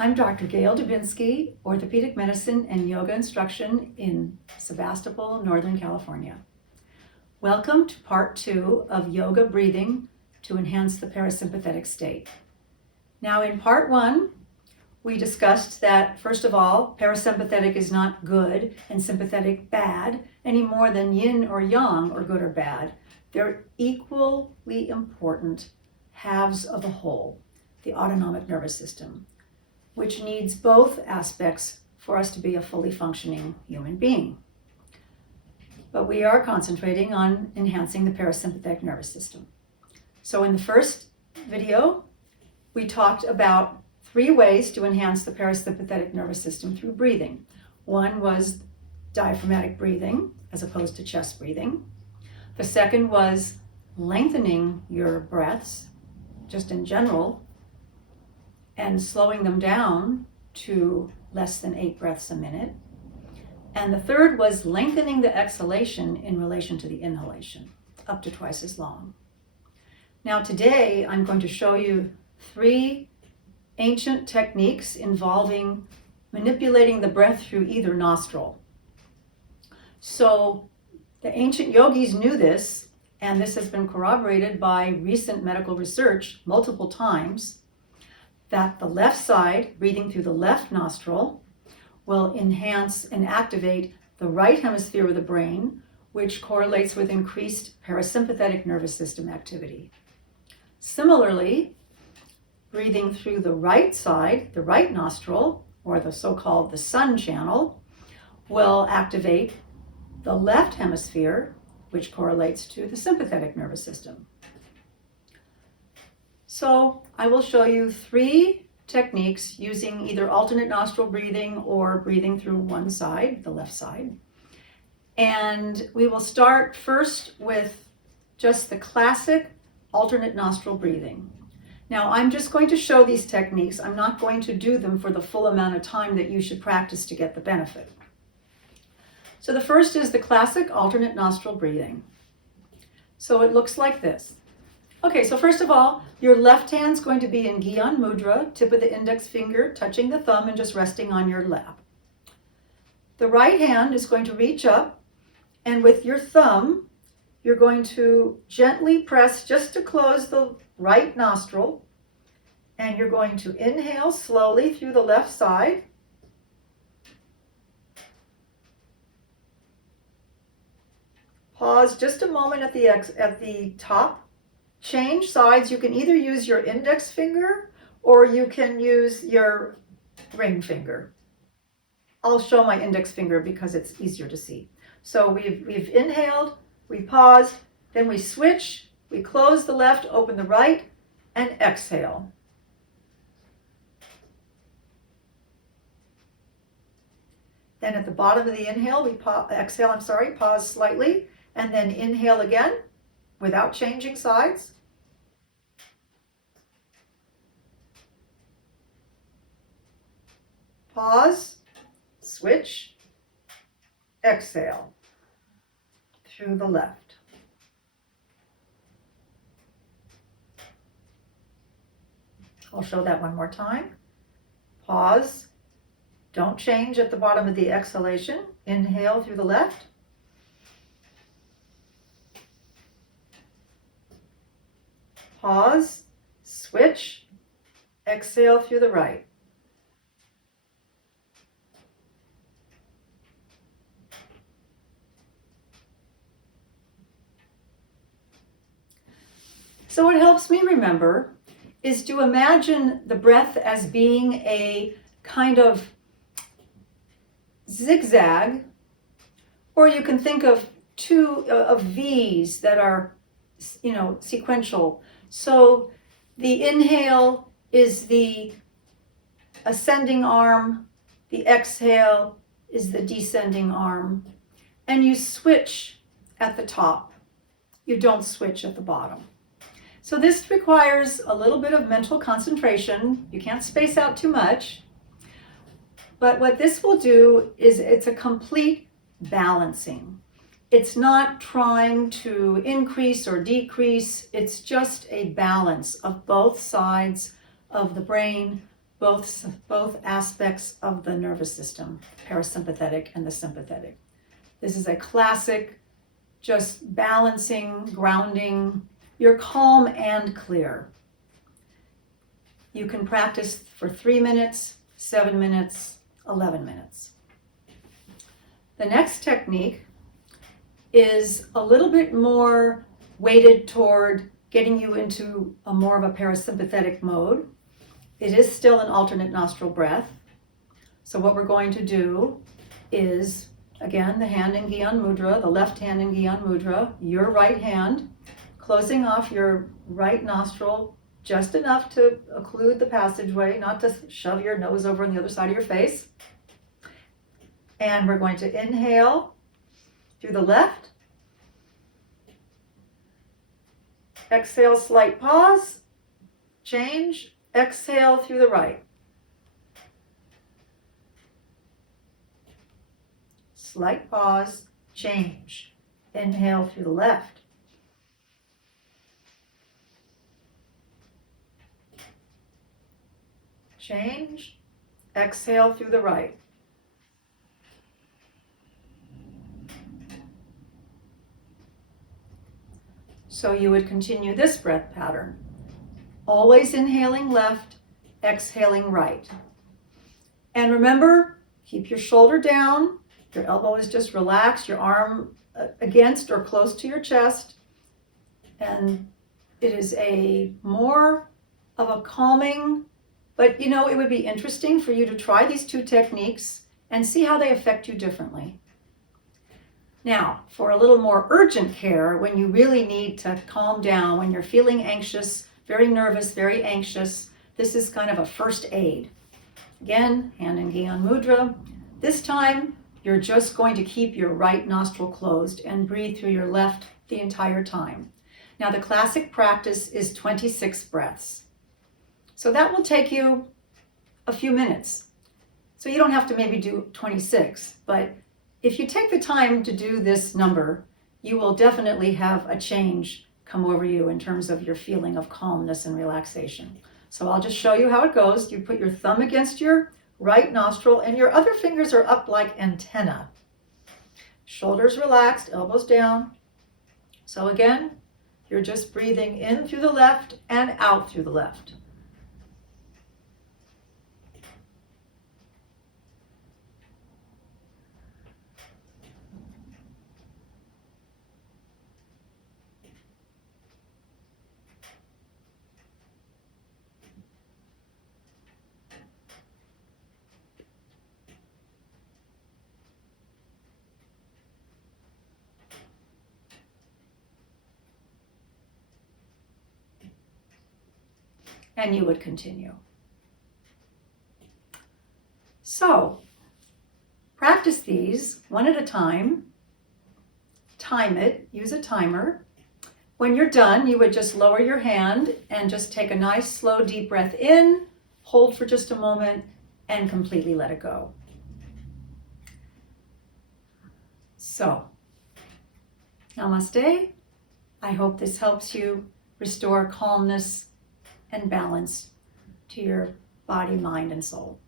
I'm Dr. Gail Dubinsky, Orthopedic Medicine and Yoga Instruction in Sebastopol, Northern California. Welcome to part 2 of yoga breathing to enhance the parasympathetic state. Now in part 1, we discussed that, first of all, parasympathetic is not good and sympathetic bad any more than yin or yang are good or bad. They're equally important halves of a whole, the autonomic nervous system, which needs both aspects for us to be a fully functioning human being. But we are concentrating on enhancing the parasympathetic nervous system. So in the first video, we talked about 3 ways to enhance the parasympathetic nervous system through breathing. One was diaphragmatic breathing as opposed to chest breathing. The second was lengthening your breaths, just in general, and slowing them down to less than 8 breaths a minute. And the third was lengthening the exhalation in relation to the inhalation, up to twice as long. Now today, I'm going to show you 3 ancient techniques involving manipulating the breath through either nostril. So the ancient yogis knew this, and this has been corroborated by recent medical research multiple times, that the left side, breathing through the left nostril, will enhance and activate the right hemisphere of the brain, which correlates with increased parasympathetic nervous system activity. Similarly, breathing through the right side, the right nostril, or the so-called the sun channel, will activate the left hemisphere, which correlates to the sympathetic nervous system. So I will show you 3 techniques using either alternate nostril breathing or breathing through one side, the left side. And we will start first with just the classic alternate nostril breathing. Now I'm just going to show these techniques. I'm not going to do them for the full amount of time that you should practice to get the benefit. So the first is the classic alternate nostril breathing. So it looks like this. Okay, so first of all, your left hand's going to be in Gyan Mudra, tip of the index finger touching the thumb and just resting on your lap. The right hand is going to reach up, and with your thumb, you're going to gently press just to close the right nostril, and you're going to inhale slowly through the left side. Pause just a moment at the top. Change sides. You can either use your index finger or you can use your ring finger. I'll show my index finger because it's easier to see. So we've inhaled, we paused, then we switch, we close the left, open the right, and exhale. Then at the bottom of the inhale, pause slightly, and then inhale again without changing sides. Pause, switch, exhale through the left. I'll show that one more time. Pause, don't change at the bottom of the exhalation. Inhale through the left. Pause, switch, exhale through the right. So what helps me remember is to imagine the breath as being a kind of zigzag, or you can think of 2 V's that are, sequential. So the inhale is the ascending arm, the exhale is the descending arm, and you switch at the top. You don't switch at the bottom. So this requires a little bit of mental concentration. You can't space out too much. But what this will do is it's a complete balancing. It's not trying to increase or decrease. It's just a balance of both sides of the brain both aspects of the nervous system, parasympathetic and the sympathetic. This is a classic, just balancing, grounding. You're calm and clear. You can practice for 3 minutes, 7 minutes, 11 minutes. The next technique is a little bit more weighted toward getting you into a more of a parasympathetic mode. It is still an alternate nostril breath. So what we're going to do is, again, the hand in Gyan Mudra, the left hand in Gyan Mudra, your right hand, closing off your right nostril just enough to occlude the passageway, not to shove your nose over on the other side of your face. And we're going to inhale through the left. Exhale, slight pause, change, exhale through the right. Slight pause, change, inhale through the left. Change, exhale through the right. So you would continue this breath pattern. Always inhaling left, exhaling right. And remember, keep your shoulder down. Your elbow is just relaxed, your arm against or close to your chest. And it is a more of a calming, but you know, it would be interesting for you to try these two techniques and see how they affect you differently. Now, for a little more urgent care, when you really need to calm down, when you're feeling anxious, very nervous, very anxious, this is kind of a first aid. Again, hand in Gyan Mudra. This time, you're just going to keep your right nostril closed and breathe through your left the entire time. Now, the classic practice is 26 breaths. So that will take you a few minutes. So you don't have to maybe do 26, but if you take the time to do this number, you will definitely have a change come over you in terms of your feeling of calmness and relaxation. So I'll just show you how it goes. You put your thumb against your right nostril and your other fingers are up like antenna. Shoulders relaxed, elbows down. So again, you're just breathing in through the left and out through the left. And you would continue. So, practice these one at a time. Time it, use a timer. When you're done, you would just lower your hand and just take a nice, slow, deep breath in, hold for just a moment, and completely let it go. So, namaste. I hope this helps you restore calmness and balance to your body, mind, and soul.